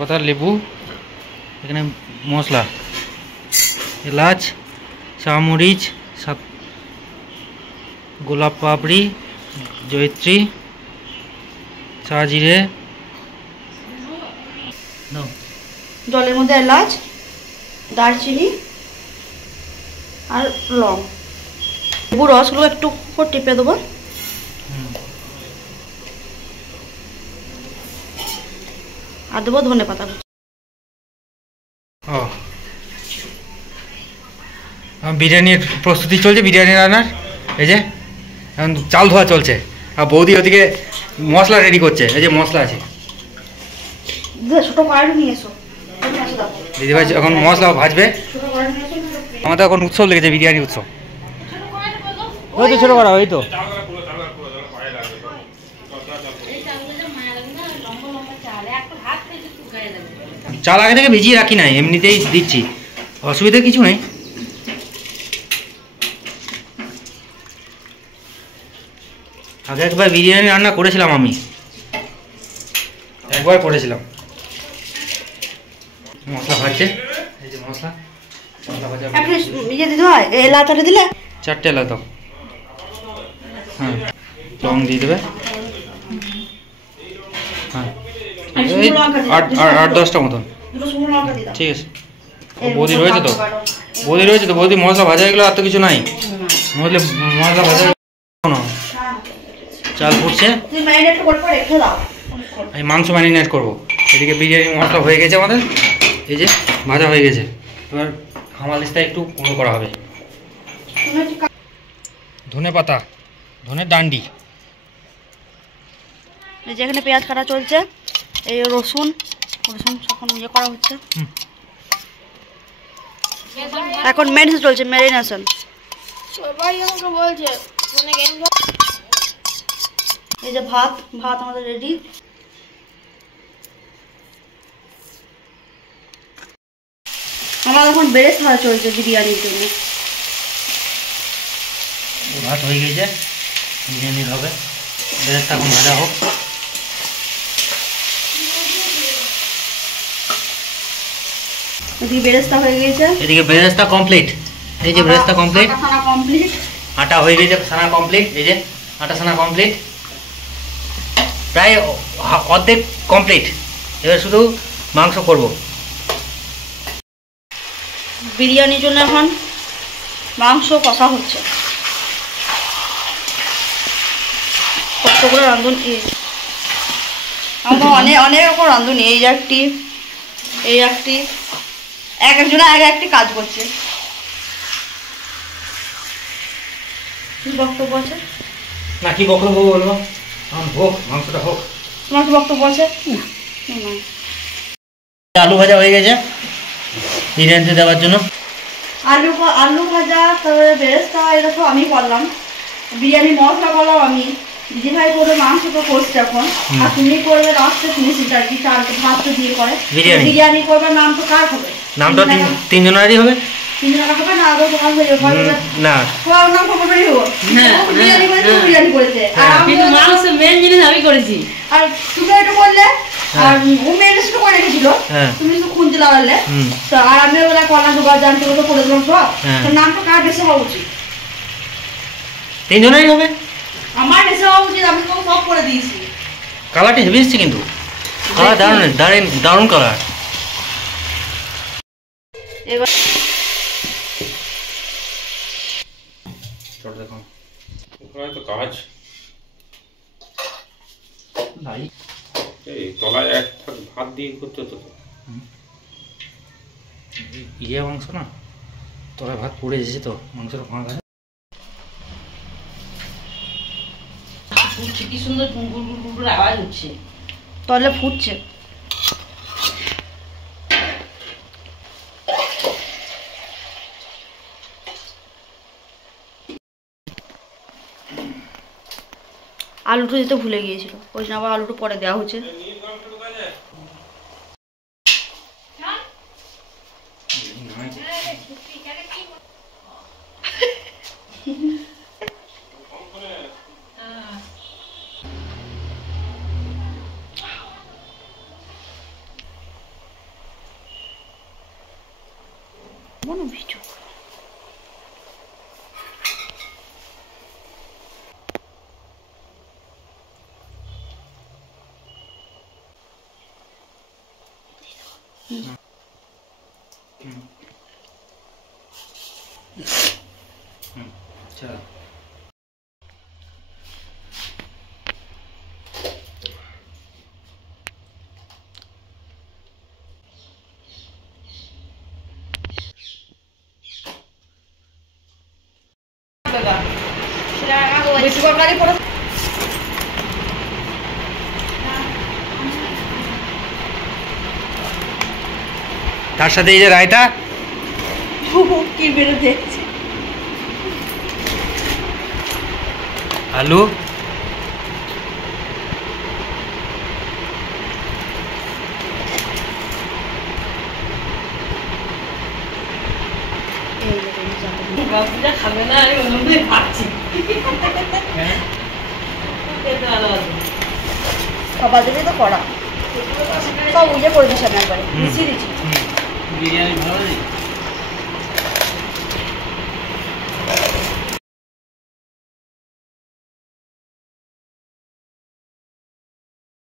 পাতা, লেবু, এখানে মশলা, এলাচ, চামরিচ, গোলাপ পাপড়ি, জয়িত্রী, চা জিরে, জলের মধ্যে এলাচ, দারচিনি আর লং, লেবু রসগুলো একটু টিপে দেবো। আর দেবো ধনে পাতা। বিরিয়ানির প্রস্তুতি চলছে, বিরিয়ানি রান্নার। এই যে এখন চাল ধোয়া চলছে, আর বৌদি ওদিকে মশলা রেডি করছে। এই যে মশলা আছে, দিদিভাই এখন মশলা ভাজবে। আমাদের এখন উৎসব লেগেছে, বিরিয়ানি উৎসব। ওই তো ছোটো করা, ওই তো চাল আগে থেকে ভিজিয়ে রাখি নাই, এমনিতেই দিচ্ছি, অসুবিধা কিছু নেই। আগে একবার বিরিয়ানি রান্না করেছিলাম, আমি একবার করেছিলাম। মশলা ভাজছে, এই যে মশলা ভাজা। এলাচটা দিলে 4টে এলাচ দাও। হ্যাঁ, লং দিয়ে দেবে। হ্যাঁ, 8-10টা মতন, ঠিক আছে। বৌদি রয়েছে তো, বৌদি মশলা ভাজা এগুলো আর তো কিছু নাই। মশলা ভাজা চাল ফুটছে, আমি মাংস ম্যারিনেট করবো। এদিকে বিরিয়ানি মশলা হয়ে গেছে আমাদের, এই যে ভাজা হয়ে গেছে। এবার হামালিশটা একটু গুঁড়ো করা হবে। ধনে পাতা, ধনে ডান্ডি, যেখানে পেঁয়াজ কাটা চলছে, এই রসুন এখন করা হচ্ছে। এখন ম্যারিনেশন চলছে, ম্যারিনেশন। এই যে ভাত আমাদের রেডি। আমার এখন বেরেস্তা চলছে বিরিয়ানির জন্য। ভাত হয়ে গেছে, বিরিয়ানির হবে। বেরেস্তা এখন ভাজা হোক। এদিকে বেরেস্তা হয়ে গেছে, এদিকে বেরেস্তা কমপ্লিট। এই যে বেরেস্তা কমপ্লিট, আটা হয়ে গেছে, ছানা কমপ্লিট। এই যে আটা ছানা কমপ্লিট, প্রায় অর্ধেক কমপ্লিট। এবার শুধু মাংস করব। বিরিয়ানির জন্য এখন মাংস কষা হচ্ছে। কতগুলো রাঁধুনি, আমরা অনেক রকম রাঁধুনি। এই একটি এক একজনে এক একটি কাজ করছে। কি বক্তব্য আছে? না, কি বক্তব্য বলবো? হোক, মাংসটা হোক। তোমার কি বক্তব্য আছে? আলু ভাজা হয়ে গেছে বিরিয়ানিতে দেওয়ার জন্য। আলু ভাজা, তারপরে বেরেস্তা, এটা তো আমি করলাম। বিরিয়ানি মশলা করলাম আমি, দিদিভাই করবে মাংস তো করছে এখন, আর তুমি করবে লাস্টে ফিনিশিংটা আর কি, ভাতটা দিয়ে করে বিরিয়ানি করবে। নাম তো কার হবে? নামটা তিনজনেরই হবে। তিনজনের হবে না, আদৌ তোমার হয়ে যাবে না, তোমার নাম খবরই হবো। বিরিয়ানি করেছে, বিরিয়ানি করেছে, কিন্তু মাংস মেন জিনিস আমি করেছি। আর তুমি এটা করলে, আর ও মেরেস্ট করে রেখেছিল, তুমি তো খুঁজতে লাগালে। আর আমি ওরা কলা জোগাড় জানতে তো করে দিলাম সব। নামটা কার বেশি হওয়া উচিত? তিনজনেরই হবে। আমার বেশি হওয়া উচিত, আমি তো সব করে দিয়েছি। কালারটি হেভি এসছে, কিন্তু কালার দারুণ কালার। এবার দেখুন ওখানে তো কাজ নাই, এই তলায় এক ভাত দিয়ে করতে হতো তো। ইয়ে মাংস না, তলায় ভাত পড়ে এসেছে তো, মাংসটা ভাঙা। কি সুন্দর গুড় আওয়াজ হচ্ছে, তলে ফুটছে। আলুটা দিতে ভুলে গিয়েছিল, ওই জন্য আবার আলুটা পরে দেওয়া হচ্ছে। কোনো ভিডিও চলো তার সাথে এই যে রায়তা কি বেরো দেখছে আলু খাবে না আমি অন্য ভাবছি সবার জন্য তো করা সব উজে পরিবেশন একবারে মিশিয়ে দিচ্ছি বিরিয়ানি ভালো